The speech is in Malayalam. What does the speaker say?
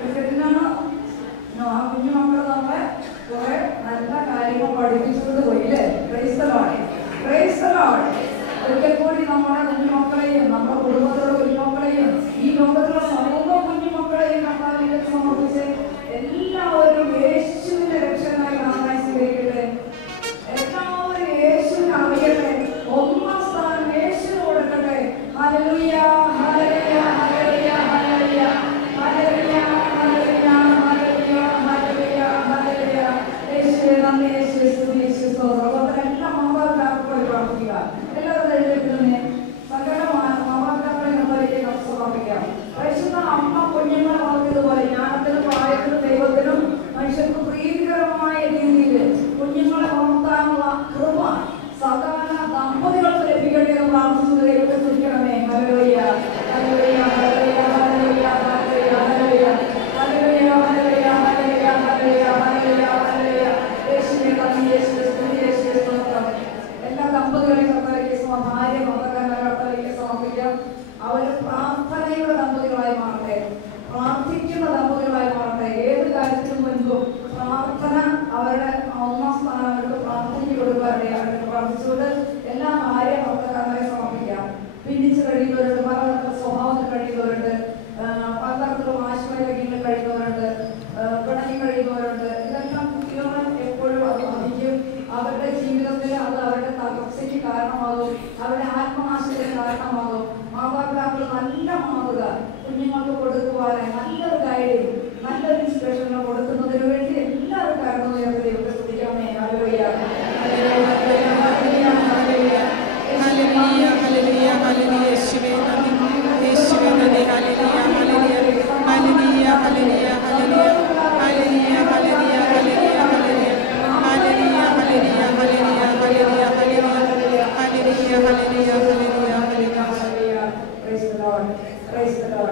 ആ കുഞ്ഞു മക്കൾ നമ്മളെ കുറെ നല്ല കാര്യങ്ങൾ പഠിപ്പിച്ചുകൊണ്ട് പോയില്ലേ? ഒരിക്കൽ കൂടി നമ്മുടെ കുഞ്ഞുമക്കളെയും നമ്മുടെ കുടുംബത്തിലുള്ള കുഞ്ഞുമക്കളെയും ഈ ലോകത്തിലുള്ള സമൂഹ കുഞ്ഞുമക്കളെയും കർത്താവിലേക്ക് സമർപ്പിച്ച് എല്ലാവരും യേശുവിന്റെ രക്ഷകനായി കാണാൻ സ്വീകരിക്കട്ടെ. എല്ലാവരും യേശുവിനെ അറിയട്ടെ. ഒന്നാം സ്ഥാനം യേശുവിന് കൊടുക്കട്ടെ. Hallelujah, hallelujah, hallelujah, hallelujah, hallelujah, hallelujah, hallelujah, hallelujah, hallelujah. യേശുവേ നന്ദി, യേശുവേ സ്തുതി, യേശുവേ സ്തോത്രം. എല്ലാ മാതാപിതാക്കളോട് പ്രാർത്ഥിക്കുക. എല്ലാവരും എഴുന്നേൽക്കുന്നതിനെ സകല മാതാപിതാക്കളെ നമ്മളിലേക്ക് സമർപ്പിക്കാം. പരിശുദ്ധ അമ്മ കുഞ്ഞുങ്ങളെ വളർത്തിയതുപോലെ ജ്ഞാനത്തിനും പ്രായത്തിനും ദൈവത്തിനും മനുഷ്യർക്ക് പ്രീതികരമായ രീതിയിൽ കുഞ്ഞുങ്ങളെ വളർത്താനുള്ള കൃപ സകല ദമ്പതികൾക്ക് ലഭിക്കട്ടെ എന്ന് പ്രാർത്ഥിച്ചത് ദൈവത്തെ സ്തുതിക്കണമേ. Hallelujah, hallelujah, hallelujah, hallelujah, hallelujah, hallelujah, hallelujah, hallelujah, hallelujah, hallelujah, hallelujah. യേശുവേ നന്ദി, യേശുവേ സ്തുതി, യേശുവേ സ്തോത്രം. എല്ലാ ദമ്പതികളെയും കർത്താവിലേക്ക് ഭാര്യ മക്കളെ കർത്താവിലേക്ക് സമർപ്പിക്കാം. അവർ പ്രാർത്ഥനയുടെ ദമ്പതികളായി മാറട്ടെ, പ്രാർത്ഥിക്കുന്ന ദമ്പതികളായി മാറട്ടെ. ഏത് കാര്യത്തിനും മുൻപും പ്രാർത്ഥന അവരുടെ ഒന്നാം സ്ഥാനങ്ങൾക്ക് പ്രാർത്ഥിച്ചു കൊടുക്കാറുണ്ട്. പ്രാർത്ഥിച്ചുകൊണ്ട് എല്ലാ ഭാര്യ മക്കളെ സമർപ്പിക്കാം. ഭിന്നിച്ച് കഴിയുന്നവരുണ്ട്, പലതരത്തിലുള്ള സ്വഭാവത്തിൽ കഴിയുന്നവരുണ്ട്, പലതരത്തിലുള്ള ആശയങ്ങളിൽ കഴിയുന്നവരുണ്ട്, പിണങ്ങി കഴിയുന്നവരുണ്ട്. ഇതെല്ലാം കുട്ടികളെ എപ്പോഴും അത് ബാധിക്കും. അവരുടെ ജീവിതത്തിൽ അത് അവരുടെ തകർച്ചയ്ക്ക് കാരണമാകും, അവരുടെ ആത്മനാശത്തിന് കാരണമാകും. മാതാപിതാക്കൾ നല്ല മാതൃക കുഞ്ഞുങ്ങൾക്ക് കൊടുക്കുവാൻ നല്ലൊരു ഗൈഡിങ്, നല്ലൊരു ഇൻസ്പിറേഷനുകൾ കൊടുക്കുന്നതിന് വേണ്ടി എല്ലാവരും കാരണം ദൈവത്തെ സ്തുതിക്കാമേ. Hallelujah, hallelujah, hallelujah, hallelujah, hallelujah, hallelujah, hallelujah. യേശുവേ നന്ദി, യേശുവേ നന്ദി. Hallelujah, hallelujah, hallelujah, hallelujah, hallelujah, hallelujah, hallelujah, hallelujah, hallelujah, hallelujah, hallelujah, hallelujah, hallelujah, hallelujah, hallelujah, hallelujah, hallelujah. Praise the Lord, praise the Lord.